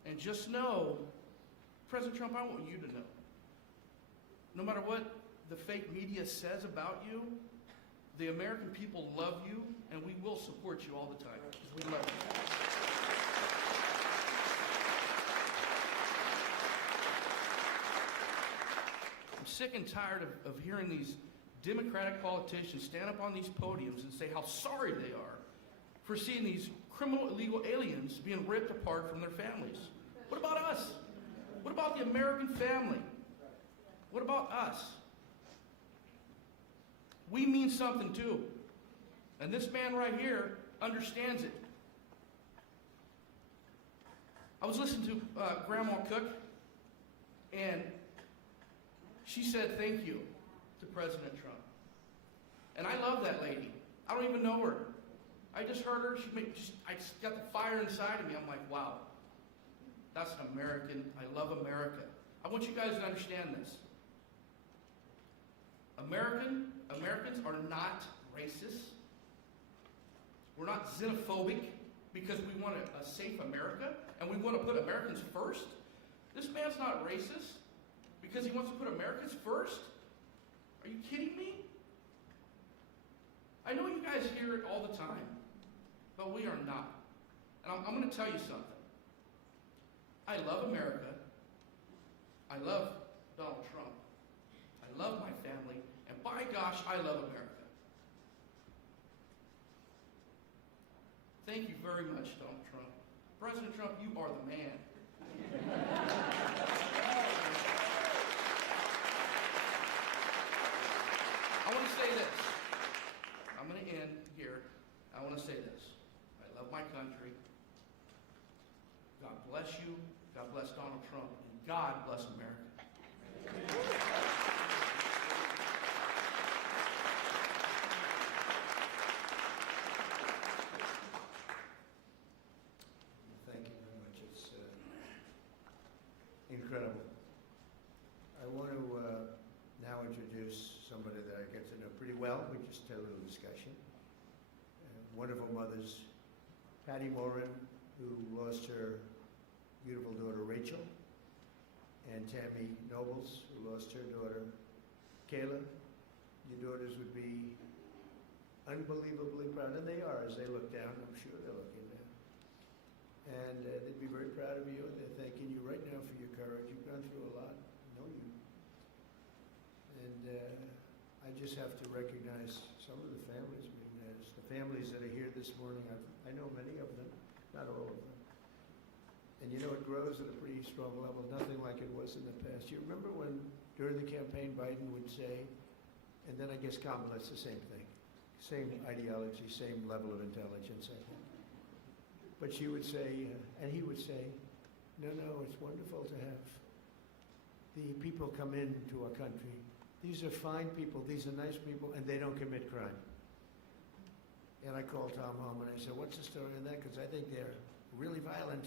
And just know, President Trump, I want you to know, no matter what the fake media says about you, the American people love you, and we will support you all the time, because we love you. I'm sick and tired of hearing these Democratic politicians stand up on these podiums and say how sorry they are for seeing these criminal illegal aliens being ripped apart from their families. What about us? What about the American family? What about us? We mean something too. And this man right here understands it. I was listening to Grandma cook, and she said thank you to President Trump. And I love that lady. I don't even know her. I just heard her. I just got the fire inside of me. I'm like, wow, that's an American. I love America. I want you guys to understand this. Americans are not racist. We're not xenophobic because we want a safe America and we want to put Americans first. This man's not racist because he wants to put Americans first. Are you kidding me? I know you guys hear it all the time, but we are not. And I'm going to tell you something. I love America. I love Donald Trump. I love my family. And by gosh, I love America. Thank you very much, Donald Trump. President Trump, you are the man. I want to say this. I'm going to end here. I want to say this. I love my country. God bless you. God bless Donald Trump. And God bless America. Thank you very much. It's incredible. I want to now introduce somebody that I get to know pretty well. We just had a little discussion. Wonderful mothers, Patty Morin, who lost her beautiful daughter Rachel, and Tammy Nobles, who lost her daughter Kayla. Your daughters would be unbelievably proud, and they are as they look down. I'm sure they're looking down. And they'd be very proud of you, and they're thanking you right now for your courage. You've gone through a lot. I know you. And I just have to recognize some of the families being there. The families that are here this morning, I know many of them, not all of them. And you know, it grows at a pretty strong level, nothing like it was in the past. You remember when, during the campaign, Biden would say, and then I guess Kamala's the same thing, same ideology, same level of intelligence, I think. But she would say, and he would say, no, it's wonderful to have the people come into our country. These are fine people, these are nice people, and they don't commit crime. And I called Tom home and I said, what's the story on that? Because I think they're really violent.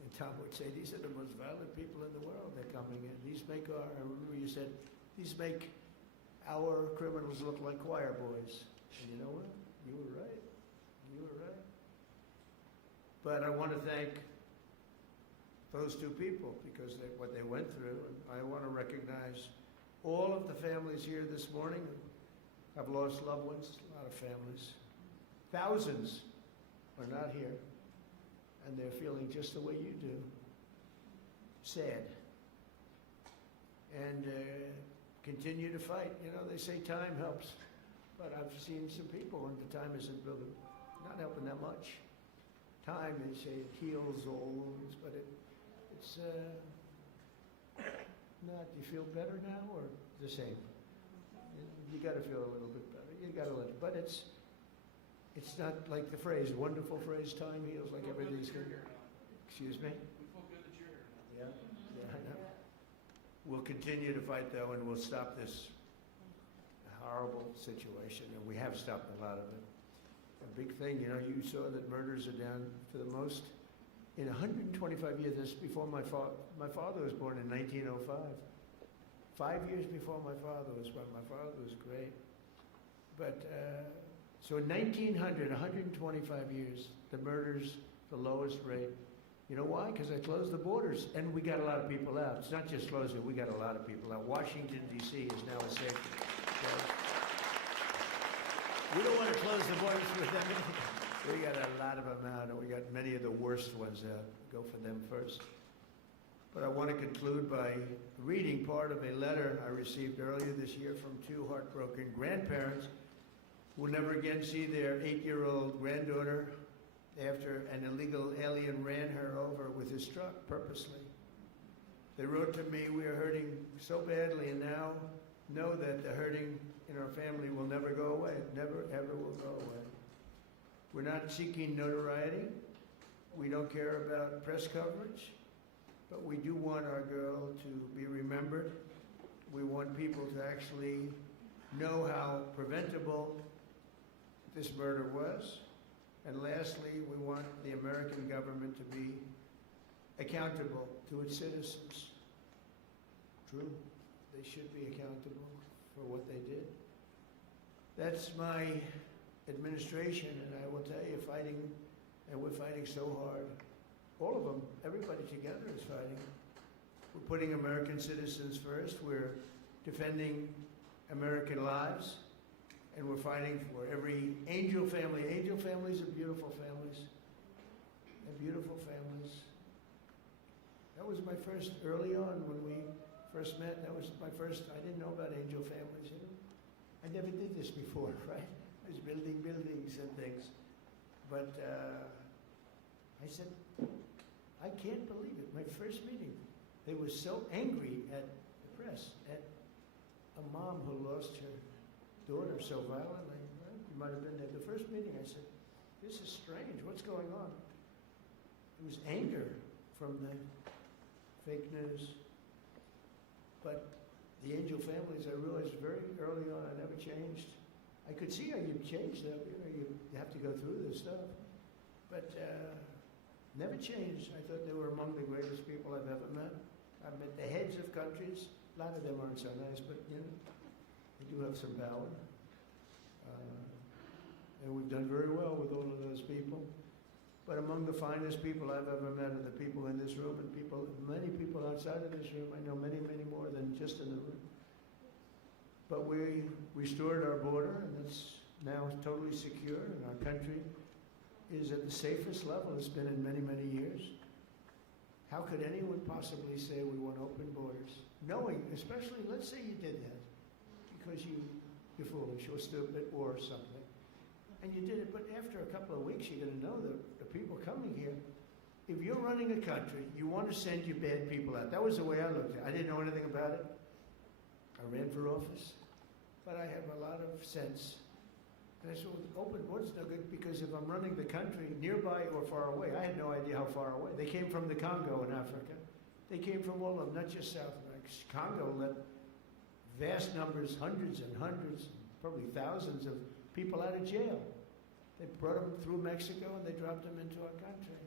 And Tom would say, these are the most violent people in the world. They're coming in. These make our, I remember you said, these make our criminals look like choir boys. And you know what? You were right. You were right. But I want to thank those two people because what they went through. And I want to recognize all of the families here this morning who have lost loved ones, a lot of families. Thousands are not here, and they're feeling just the way you do, sad. And continue to fight. You know, they say time helps, but I've seen some people, and the time isn't really not helping that much. Time, they say, it heals all wounds, but it's not. Do you feel better now, or the same? You got to feel a little bit better. You got to let it, but it's not like the phrase, wonderful phrase, time heals, like everything's good. Excuse me? We feel good that you're here now. Yeah, I know. We'll continue to fight, though, and we'll stop this horrible situation, and we have stopped a lot of it. A big thing, you know, you saw that murders are down for the most in 125 years. This before my father was born in 1905. 5 years before my father was born. My father was great. But, so in 1900, 125 years, the murders, the lowest rate. You know why? Because I closed the borders, and we got a lot of people out. It's not just closing, we got a lot of people out. Washington, D.C. is now a safe. We don't want to close the borders for them. We got a lot of them out, and we got many of the worst ones out. Go for them first. But I want to conclude by reading part of a letter I received earlier this year from two heartbroken grandparents who will never again see their 8-year-old granddaughter after an illegal alien ran her over with his truck purposely. They wrote to me, we are hurting so badly, and now know that the hurting in our family will never go away. Never, ever will go away. We're not seeking notoriety. We don't care about press coverage, but we do want our girl to be remembered. We want people to actually know how preventable this murder was. And lastly, we want the American government to be accountable to its citizens. True, they should be accountable for what they did. That's my administration, and I will tell you, fighting, and we're fighting so hard. All of them, everybody together is fighting. We're putting American citizens first. We're defending American lives. And we're fighting for every angel family. Angel families are beautiful families. They're beautiful families. That was my first, early on when we first met, that was my first, I didn't know about angel families. You know? I never did this before, right? I was building buildings and things. But I said, I can't believe it. My first meeting, they were so angry at the press, at a mom who lost her daughter so violently. You might have been there. The first meeting, I said, this is strange. What's going on? It was anger from the fake news. But the angel families, I realized very early on, I never changed. I could see how you'd change them. You know, you have to go through this stuff. But never changed. I thought they were among the greatest people I've ever met. I've met the heads of countries. A lot of them aren't so nice, but you know, they do have some power. And we've done very well with all of those people. But among the finest people I've ever met are the people in this room and many people outside of this room. I know many, many more than just in the room. But we restored our border, and it's now totally secure, and our country is at the safest level it's been in many, many years. How could anyone possibly say we want open borders? Knowing, especially, let's say you did that because you're foolish or stupid or something. And you did it, but after a couple of weeks, you're going to know that the people coming here, if you're running a country, you want to send your bad people out. That was the way I looked at it. I didn't know anything about it. I ran for office, but I have a lot of sense. And I said, well, open borders no good because if I'm running the country nearby or far away, I had no idea how far away. They came from the Congo in Africa. They came from all of them, not just South America. Congo let vast numbers, hundreds and hundreds, probably thousands of people out of jail. They brought them through Mexico and they dropped them into our country.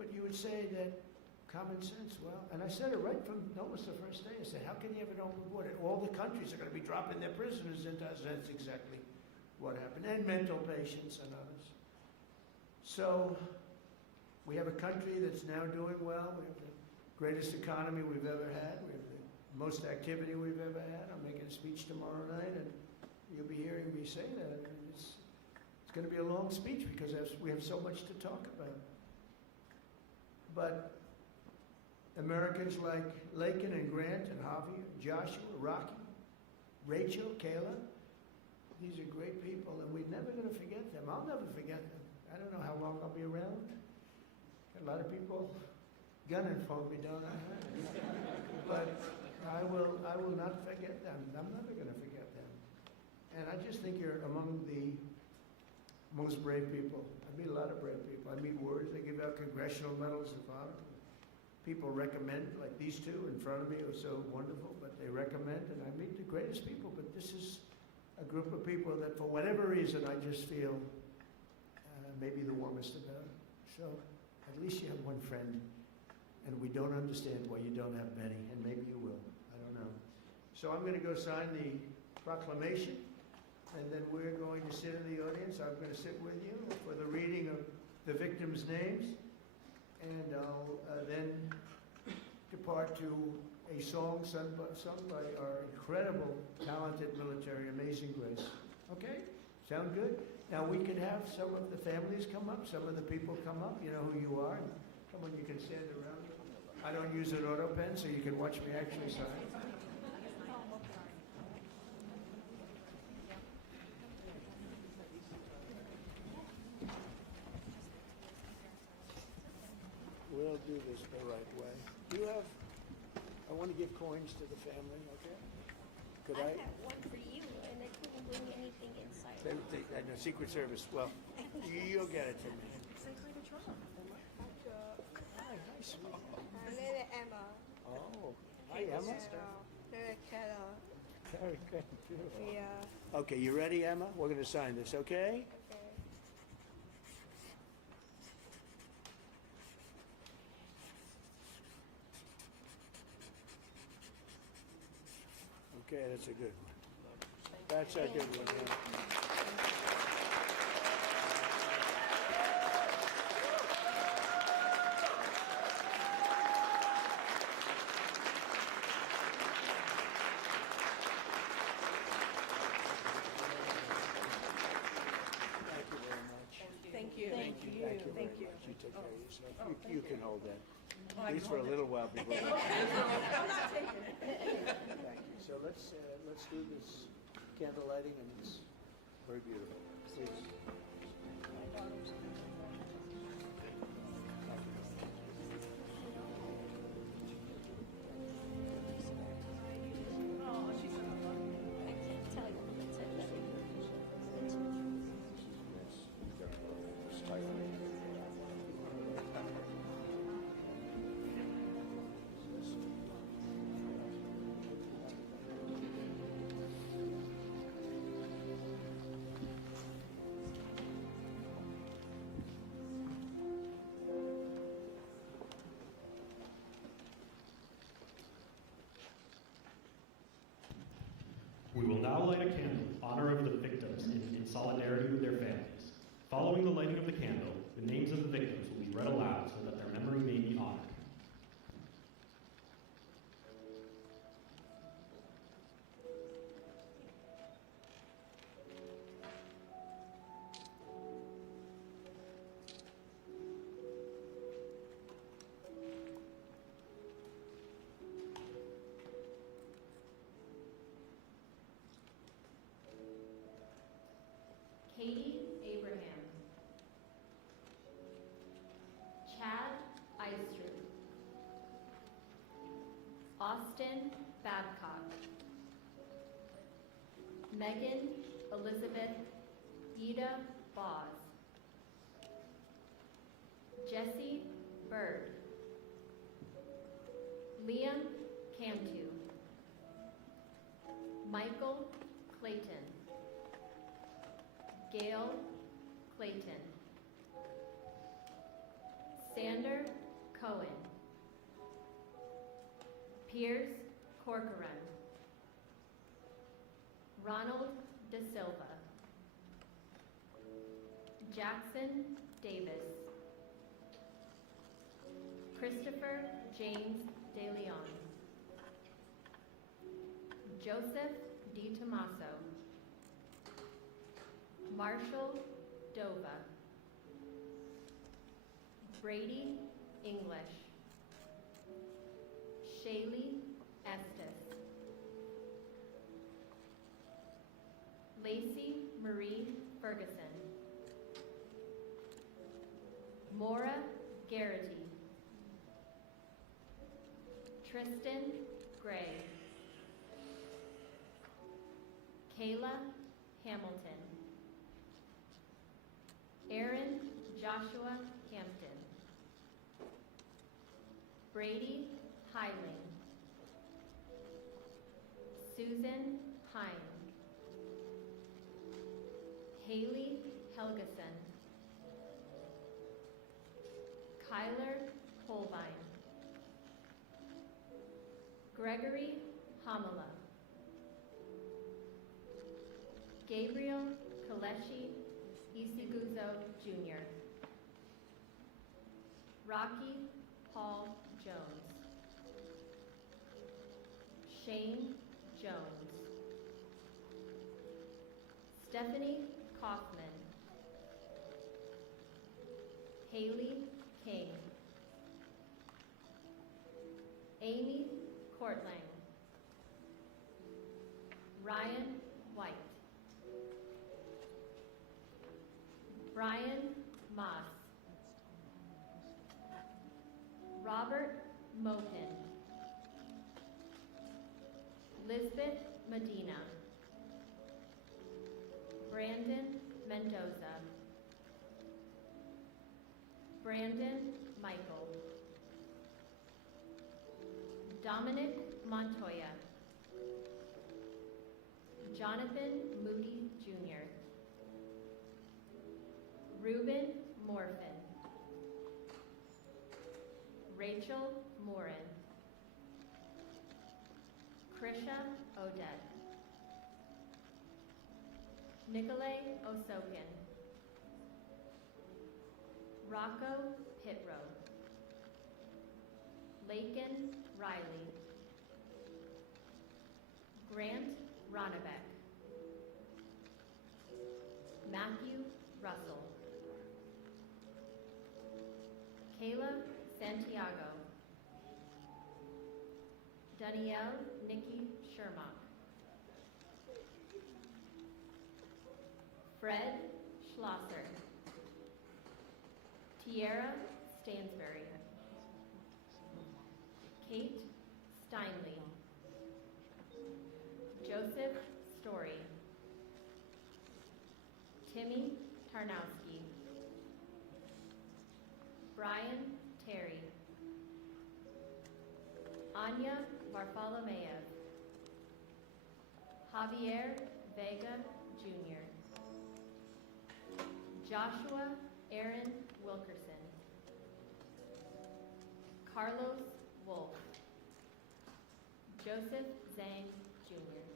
But you would say that common sense, well, and I said it right from almost the first day. I said, how can you have an open border? All the countries are going to be dropping their prisoners into us. That's exactly what happened. And mental patients and others. So we have a country that's now doing well. We have the greatest economy we've ever had. We have the most activity we've ever had. I'm making a speech tomorrow night, and you'll be hearing me say that. I mean, it's going to be a long speech because we have so much to talk about. But Americans like Lakin and Grant and Javier, Joshua, Rocky, Rachel, Kayla, these are great people, and we're never going to forget them. I'll never forget them. I don't know how long I'll be around. Got a lot of people gunning for me, don't I? But I will not forget them. I'm never going to forget them. And I just think you're among the most brave people. I meet a lot of brave people. I meet warriors. They give out congressional medals of honor. People recommend, like these two in front of me are so wonderful, but they recommend, and I meet the greatest people. But this is a group of people that, for whatever reason, I just feel maybe the warmest about. So at least you have one friend, and we don't understand why you don't have many, and maybe you will. I don't know. So I'm going to go sign the proclamation, and then we're going to sit in the audience. I'm going to sit with you for the reading of the victims' names, and I'll then depart to a song sung by our incredible, talented military, Amazing Grace. Okay? Sound good? Now we can have some of the families come up, some of the people come up. You know who you are. Come on, you can stand around. I don't use an auto pen, so you can watch me actually sign. We'll do this the right way. You have, I want to give coins to the family, okay? Could I? have one for you, and I couldn't bring anything inside. The Secret Service, well, you'll get it to me. Say hi to Trump. Hi, sweetie. My name is Emma. Oh, hi, Emma. Very Carol. Very good, beautiful. Yeah. Okay, you ready, Emma? We're going to sign this, okay? Okay. Okay, that's a good one. That's a good one, yeah. Thank you. Thank you very much. You take care of yourself. You can hold that. At least for a little while before. I'm not taking it. Thank you. So let's do this candle lighting, and it's very beautiful. Please. I can't tell you what's in there. We will now light a candle in honor of the victims in solidarity with their families. Following the lighting of the candle, the names of the victims will be read aloud so that their memory may be honored. Katie Abraham, Chad Eistrup, Austin Babcock, Megan Elizabeth Ida Boz, Jesse Bird, Liam Cantu, Michael Clayton, Gail Clayton, Sander Cohen, Piers Corcoran, Ronald De Silva, Jackson Davis, Christopher James De Leon, Joseph Di Tomaso, Marshall Dova, Brady English, Shaylee Estes, Lacey Marie Ferguson, Maura Garrity, Tristan Gray, Kayla Hamilton, Aaron Joshua Hampton, Brady Hyling, Susan Hine, Haley Helgeson, Kyler Holbein, Gregory Hamala, Gabriel Kaleshi Isiguzo Jr., Rocky Paul Jones, Shane Jones, Stephanie Kaufman, Haley King, Amy Courtlang, Ryan White, Brian Moss, Robert Moten, Lisbeth Medina, Brandon Mendoza, Brandon Michael, Dominic Montoya, Jonathan Moody Jr., Reuben Morfin, Rachel Morin, Krisha Odette, Nicolay Osokin, Rocco Pitro, Lakin Riley, Grant Ronnebeck, Matthew Russell, Kayla Santiago, Danielle Nikki Shermock, Fred Schlosser, Tierra Stansberry, Kate Steinley, Joseph Story, Timmy Tarnowski, Brian Terry, Anya Varfolomeev, Javier Vega Jr., Joshua Aaron Wilkerson, Carlos Wolf, Joseph Zhang Jr.,